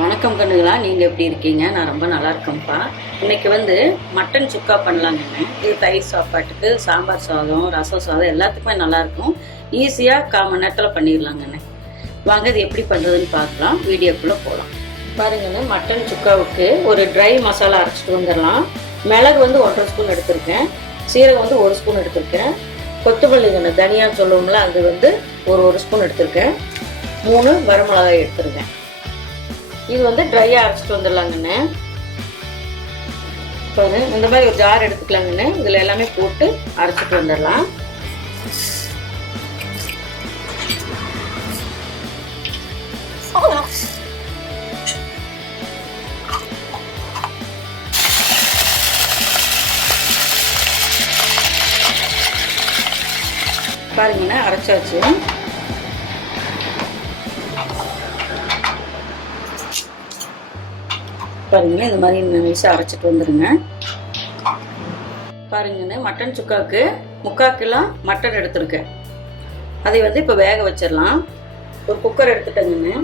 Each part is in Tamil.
வணக்கம் கண்ணுங்களா, நீங்கள் எப்படி இருக்கீங்க? நான் ரொம்ப நல்லா இருக்கேன்ப்பா. இன்னைக்கு மட்டன் சுக்கா பண்ணலாங்கண்ணே. இது தயிர் சாப்பாட்டுக்கு, சாம்பார் சாதம், ரசம் சாதம் எல்லாத்துக்குமே நல்லாயிருக்கும். ஈஸியாக 1/4 மணி நேரத்தில் பண்ணிடலாங்கண்ணே. வாங்க இது எப்படி பண்ணுறதுன்னு பார்க்கலாம். வீடியோக்குள்ளே போகலாம். பாருங்கண்ணே, மட்டன் சுக்காவுக்கு ஒரு ட்ரை மசாலா அரைச்சிட்டு வந்துடலாம். மிளகு 1.5 ஸ்பூன் எடுத்திருக்கேன். சீரகம் 1 ஸ்பூன் எடுத்திருக்கேன். கொத்தமல்லிங்கண்ணே, தனியாக சொல்லுவோம்ல, அது ஒரு ஸ்பூன் எடுத்திருக்கேன். 3 வரமிளகாய் எடுத்துருக்கேன். இது ட்ரையாக அரைச்சிட்டு வந்துடலாங்கண்ணே. பாரு, இந்த மாதிரி ஒரு ஜார் எடுத்துக்கலாங்கண்ணே. இதில் எல்லாமே போட்டு அரைச்சிட்டு வந்துடலாம். பாருங்கண்ணே, அரைச்சாச்சு. பாருங்க, இந்த மாதிரி நைஸாக அரைச்சிட்டு வந்துடுங்க. பாருங்கண்ணே, மட்டன் சுக்காவுக்கு 3/4 கிலோ மட்டன் எடுத்துருக்கேன். அதை இப்போ வேக வச்சிடலாம். ஒரு குக்கர் எடுத்துட்டேங்கண்ணே.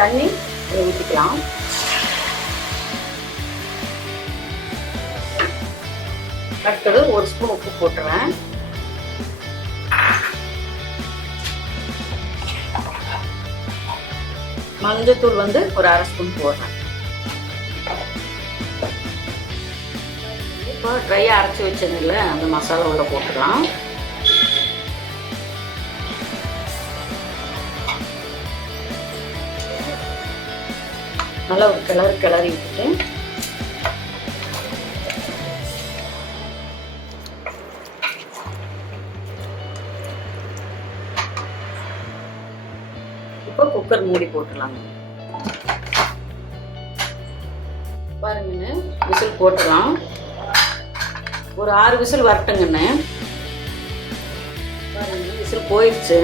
தண்ணி ஊற்றிக்கலாம். அடுத்தது 1 ஸ்பூன் உப்பு போட்டுருவேன். மஞ்சத்தூள் ஒரு 1/2 ஸ்பூன் போடுறேன். இப்போ ட்ரையாக அரைச்சி வச்சதில்ல, அந்த மசாலா உள்ள போட்டுக்கலாம். நல்லா ஒரு கிளறி விட்டுட்டு இப்போ குக்கர் மூடி போட்டுடலாங்க. பாருங்கண்ணே, விசில் போட்டுடலாம். ஒரு 6 விசில் வரட்டுங்கண்ணே. பாருங்க, விசில் போயிடுச்சு.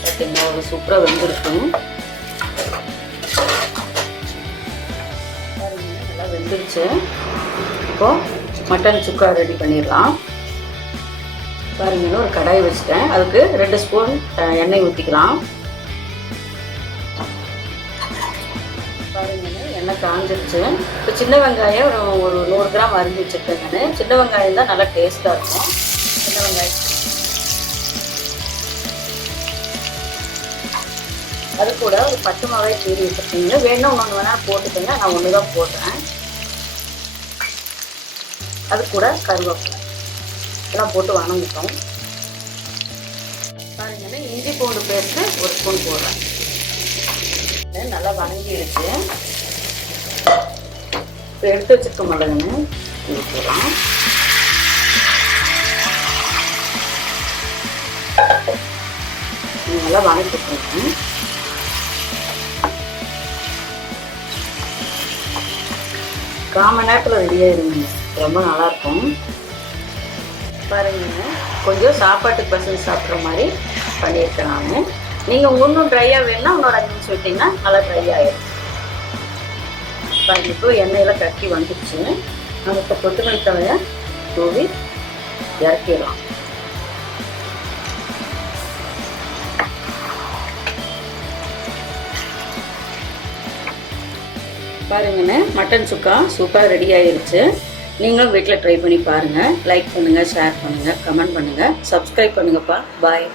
பார்த்தீங்கன்னா ஒரு சூப்பராக வெந்திருக்கும். பாருங்க, நல்லா வெந்துருச்சு. இப்போ மட்டன் சுக்கா ரெடி பண்ணிடலாம். பாருங்கன்னு ஒரு கடாய் வச்சுட்டேன். அதுக்கு 2 ஸ்பூன் எண்ணெய் ஊற்றிக்கலாம். பாருங்கன்னு எண்ணெய் காஞ்சிருச்சு. இப்போ சின்ன வெங்காயம் ஒரு 100 கிராம் அரிஞ்சு வச்சுருக்கேங்கன்னு. சின்ன வெங்காயம் தான் நல்லா டேஸ்ட்டாக இருக்கும். சின்ன வெங்காயம் அது கூட ஒரு 10 மிளகாய் கீறி வச்சுருக்கீங்க. வேணும் ஒன்று வேணாலும் போட்டுக்கோங்க. நான் 1 தான் போடுறேன். அது கூட கருவேப்பிலை எல்லாம் போட்டு வணங்கிட்டோம். பாருங்கன்னா, இஞ்சி பூண்டு பேஸ்ட்டு 1 ஸ்பூன் போடுறேன். நல்லா வணங்கிடுச்சு. இப்போ எடுத்து வச்சுருக்க மிளகுன்னு ஊற்றிடலாம். நல்லா வணக்கிட்டுருக்கேன். கால் மணி நேரத்தில் ரெடியாகிடுங்க. ரொம்ப நல்லாயிருக்கும். பாருங்க, கொஞ்சம் சாப்பாட்டுக்கு பசங்க சாப்பிட்ற மாதிரி பண்ணியிருக்கேன் நான். நீங்கள் இன்னும் ட்ரையாக வேணுன்னா இன்னொரு 5 நிமிஷம் விட்டிங்கன்னா நல்லா ட்ரை ஆகிடும். பாருங்க, இப்போ எண்ணெயில் கட்டி வந்துடுச்சு. நம்ம இப்போ கொத்தமல்லி தழையை தூவி இறக்கிடலாம். பாருங்கண்ணே, மட்டன் சுக்கா சூப்பராக ரெடி ஆகிடுச்சு. நீங்களும் வீட்டில் ட்ரை பண்ணி பாருங்கள். லைக் பண்ணுங்கள், ஷேர் பண்ணுங்கள், கமெண்ட் பண்ணுங்கள், சப்ஸ்கிரைப் பண்ணுங்கப்பா. பாய்.